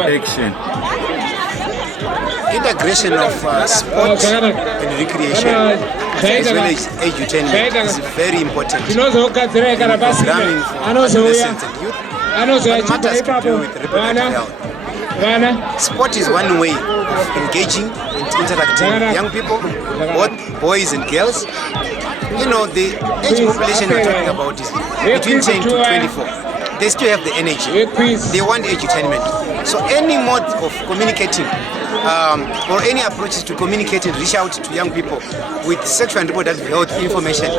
Action. Integration of sport and recreation as well as edutainment is very important. Programming for adolescents and youth on matters to do with reproductive health. Sport is one way of engaging and interacting with young people, both boys and girls. You know, the age population we're talking about is between 10 to 24. They still have the energy. They want edutainment. So any mode of communicating or any approaches to communicate and reach out to young people with sexual and reproductive health information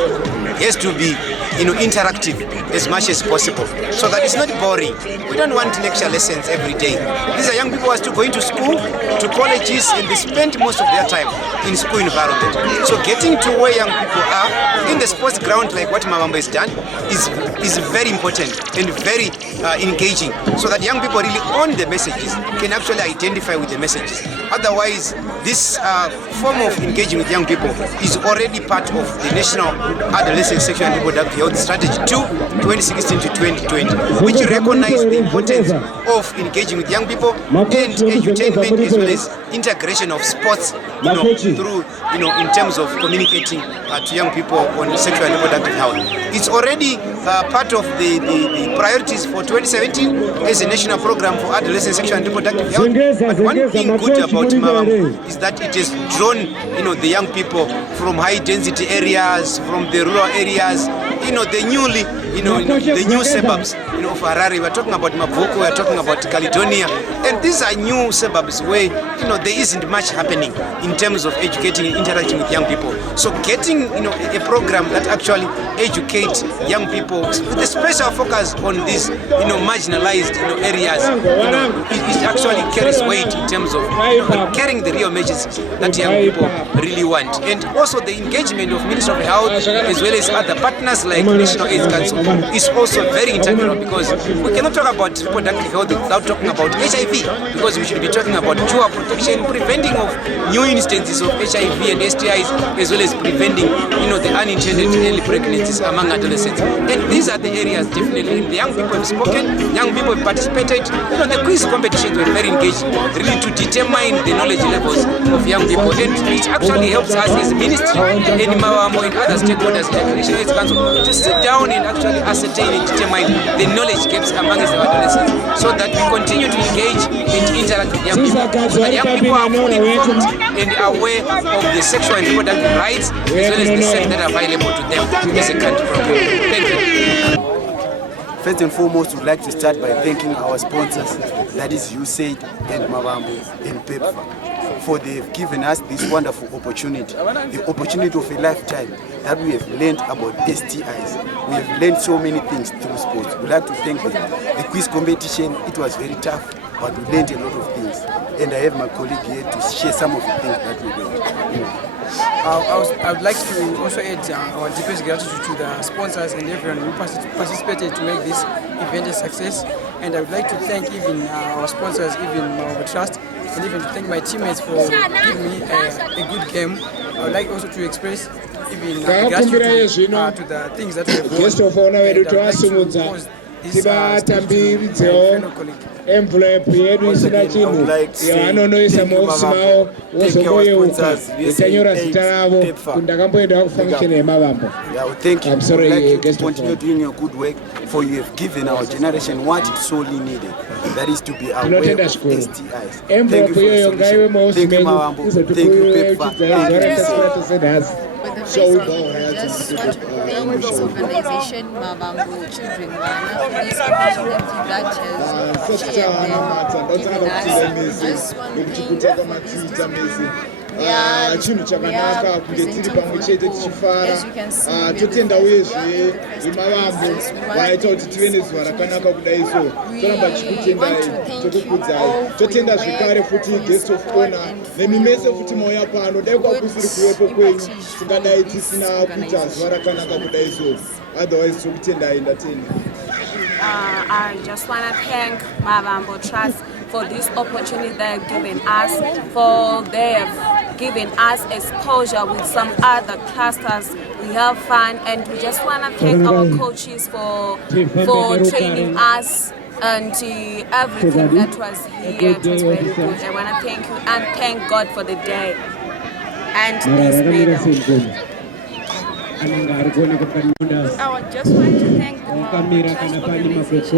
has to be, interactive as much as possible, so that it's not boring. We don't want lecture lessons every day. These are young people who are still going to school, to colleges, and they spend most of their time in school environment. So getting to where young people are in the sports ground, like what Mavambo has done, is very important and very engaging, so that young people really own the messages, can actually identify with the messages. Otherwise, this form of engaging with young people is already part of the National Adolescent Sexual and Reproductive Health Strategy 2016 to 2020, which recognize the importance of engaging with young people and edutainment as well as integration of sports, through, in terms of communicating to young people on sexual and reproductive health. It's already part of the priorities for 2017 as a national program for adolescent sexual and reproductive health. But one thing good about Mavambo is that it has drawn, the young people from high density areas, from the rural areas, the new suburbs, of Harare. We're talking about Mavoko, we're talking about Caledonia, and these are new suburbs where, there isn't much happening in terms of educating and interacting with young people. So getting, a program that actually educates young people with a special focus on these, marginalized, areas, it actually carries weight in terms of carrying the real messages that young people really want. And also the engagement of Ministry of Health as well as other partners like National AIDS Council is also very integral, because we cannot talk about reproductive health without talking about HIV, because we should be talking about dual protection, preventing of new instances of HIV and STIs, as well as preventing, the unintended early pregnancies among adolescents. And these are the areas definitely the young people have spoken, young people have participated. The quiz competitions were very engaging, really to determine the knowledge levels of young people, and it actually helps us as ministry and Mavambo and other stakeholders like the National AIDS Council to sit down and actually ascertain and determine the knowledge gaps amongst the adolescents, so that we continue to engage and interact with young people, so that young people are fully informed and aware of the sexual and reproductive rights as well as the services that are available to them as a country program. Thank you. First and foremost, we'd like to start by thanking our sponsors, that is USAID and Mavambo and PEPFAR, for they've given us this wonderful opportunity, the opportunity of a lifetime, that we have learned about STIs. We have learned so many things through sports. We'd like to thank them. The quiz competition, it was very tough, but we learned a lot of things. And I have my colleague here to share some of the things that we learned. I would like to also add our deepest gratitude to the sponsors and everyone who participated to make this event a success. And I would like to thank even our sponsors, even our trust, and even to thank my teammates for giving me a good game. I would like also to express even gratitude to the things that we have done. envelope yedu isina chinhu yaanonoisa muofisi mawo wozomboyeuka itanyora zita ravo kuti ndakamboendawo kufunction yemavambo. I'm sorry, continue doing your good work, for you have given our generation what it sorely needed, that is to be aware of STIs. Envelope iyoyo ngaiwe muofisi menyu izotukuiwe uchidzaizoratasiratosendhasi. So we bow heads and thank this organization, Mavambo Children Ghana, for this opportunity that has shared them, given us. I just want to thank chinhu chakanaka kunge tiri pamwe chete tichifara totenda uyezve vemavambo vaita kuti tive nezuva rakanaka kudai so toramba tichikutendai tokukudzai totenda zvekare futi guest of honor nemi mese futi mauya pano dai kwakusiri kuvepo kwenyu tingadai tisina kuita zuva rakanaka kudai so otherwise tokutendai ndatenda. I just want to thank Mavambo Trust for this opportunity they have given us, for they have given us exposure with some other clusters. We have fun, and we just want to thank our coaches for training us and everything that was here. It was very good. I want to thank you and thank God for the day and this medal. I just want to thank the Trust organization.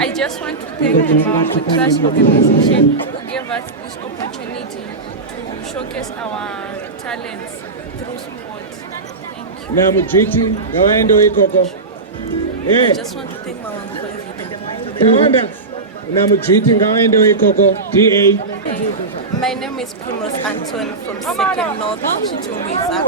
I just want to thank the Trust organization who gave us this opportunity to showcase our talents through sport. Thank you. I just want to thank Mama for everything. My name is Primrose Anton from 2nd North Chitumwiza.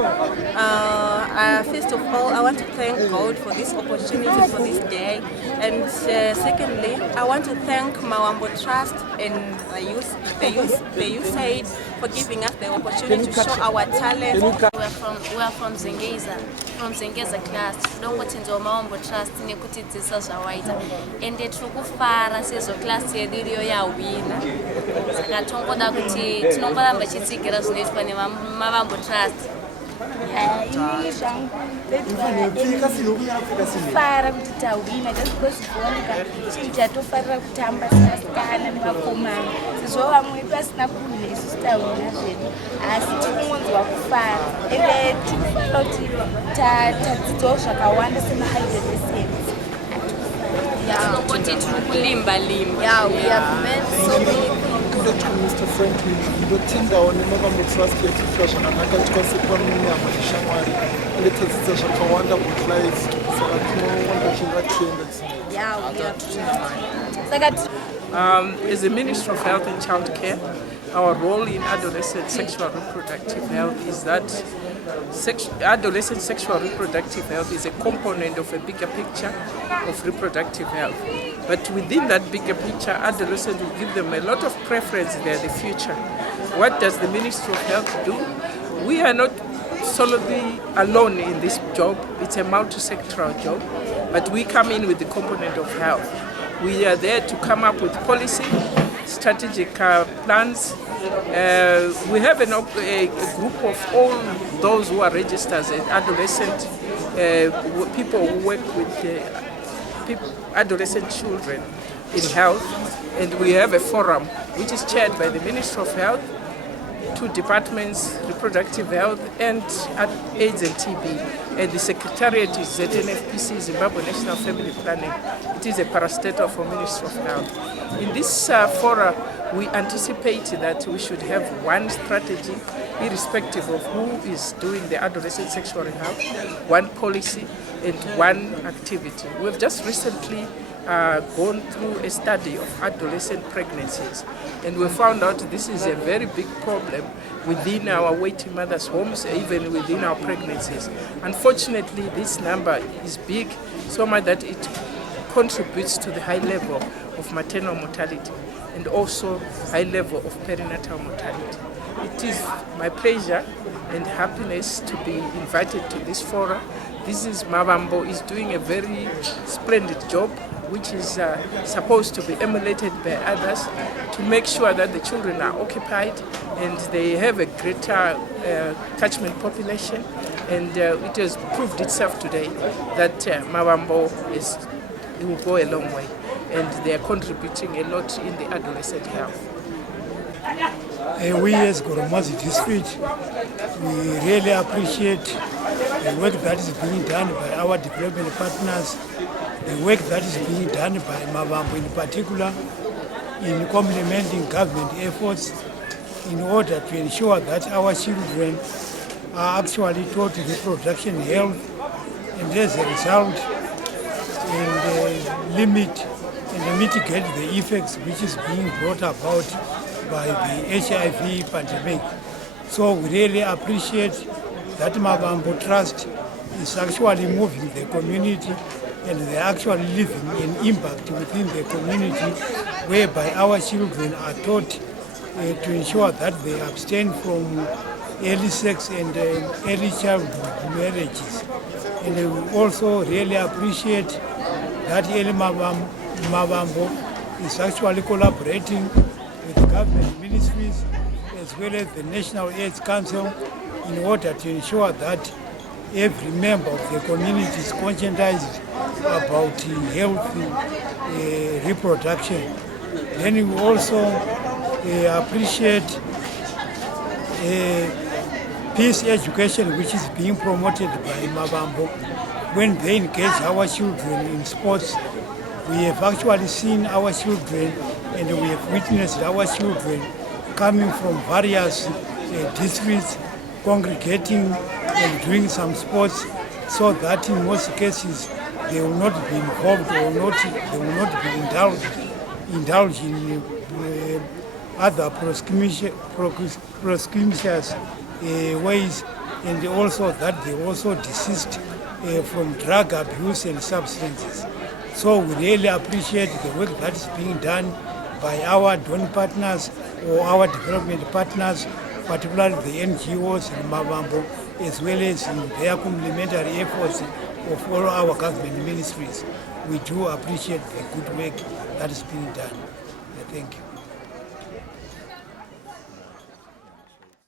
First of all, I want to thank God for this opportunity for this day. And secondly, I want to thank Mawambo Trust and the youth aid for giving us the opportunity to show our talent. We are from Zengeza class. Don't go to Mawambo Trust nekuti dzisazawaita. Ende tukufara sezo class yedu ya wina. Ngatongoda kuti tinongoramba chitsigira zvinoitwa neMavambo Trust. Fara kuti tawina just because kuoneka tichatofarira kutamba sasikana nevakomana sizvo vamwe pasina kuhina isu tawina zvedu asi tikungonzwa kufara ende tikufara kuti tadzidzawo zvakawanda semaadolescents. Tinongoti tiri kulimba-limba. Yeah, we have met so many things. Mr. Franklin, ndotenda one Mavambo Trust yatifika zvakanaka tikwasikwa munyama neshamwari ende tadzidza zvakawanda about life saka tinowanda chingatenda. Yeah, we As a Minister of Health and Child Care, our role in adolescent sexual reproductive health is that adolescent sexual reproductive health is a component of a bigger picture of reproductive health. But within that bigger picture, adolescents will give them a lot of preference in the future. What does the Ministry of Health do? We are not solely alone in this job. It's a multi-sectoral job, but we come in with the component of health. We are there to come up with policy, strategic plans. We have a group of all those who are registered as adolescent people who work with adolescent children in health, and we have a forum which is chaired by the Ministry of Health, 2 departments, reproductive health and AIDS and TB, and the secretariat is ZNFPC, Zimbabwe National Family Planning. It is a parastatal for Ministry of Health. In this forum, we anticipate that we should have one strategy, irrespective of who is doing the adolescent sexual health, one policy and one activity. We've just recently gone through a study of adolescent pregnancies, and we found out this is a very big problem within our waiting mothers' homes, even within our pregnancies. Unfortunately, this number is big, so much that it contributes to the high level of maternal mortality and also high level of perinatal mortality. It is my pleasure and happiness to be invited to this forum. This is Mavambo is doing a very splendid job, which is supposed to be emulated by others to make sure that the children are occupied and they have a greater catchment population. And it has proved itself today that Mavambo will go a long way, and they are contributing a lot in the adolescent health. We as Goromazi district, we really appreciate the work that is being done by our development partners, the work that is being done by Mavambo in particular, in complementing government efforts in order to ensure that our children are actually taught reproduction health, and as a result, and limit and mitigate the effects which is being brought about by the HIV pandemic. So we really appreciate that Mavambo Trust is actually moving the community, and they're actually living an impact within the community whereby our children are taught to ensure that they abstain from early sex and early childhood marriages. And we also really appreciate that early Mavambo is actually collaborating with government ministries as well as the National AIDS Council in order to ensure that every member of the community is conscientized about healthy reproduction. Then we also appreciate peace education, which is being promoted by Mavambo. When they engage our children in sports, we have actually seen our children and we have witnessed our children coming from various districts, congregating and doing some sports, so that in most cases they will not be involved or they will not be indulged in other promiscuous ways, and also that they also desist from drug abuse and substances. So we really appreciate the work that is being done by our donor partners or our development partners, particularly the NGOs in Mavambo, as well as in their complementary efforts of all our government ministries. We do appreciate the good work that is being done. Thank you.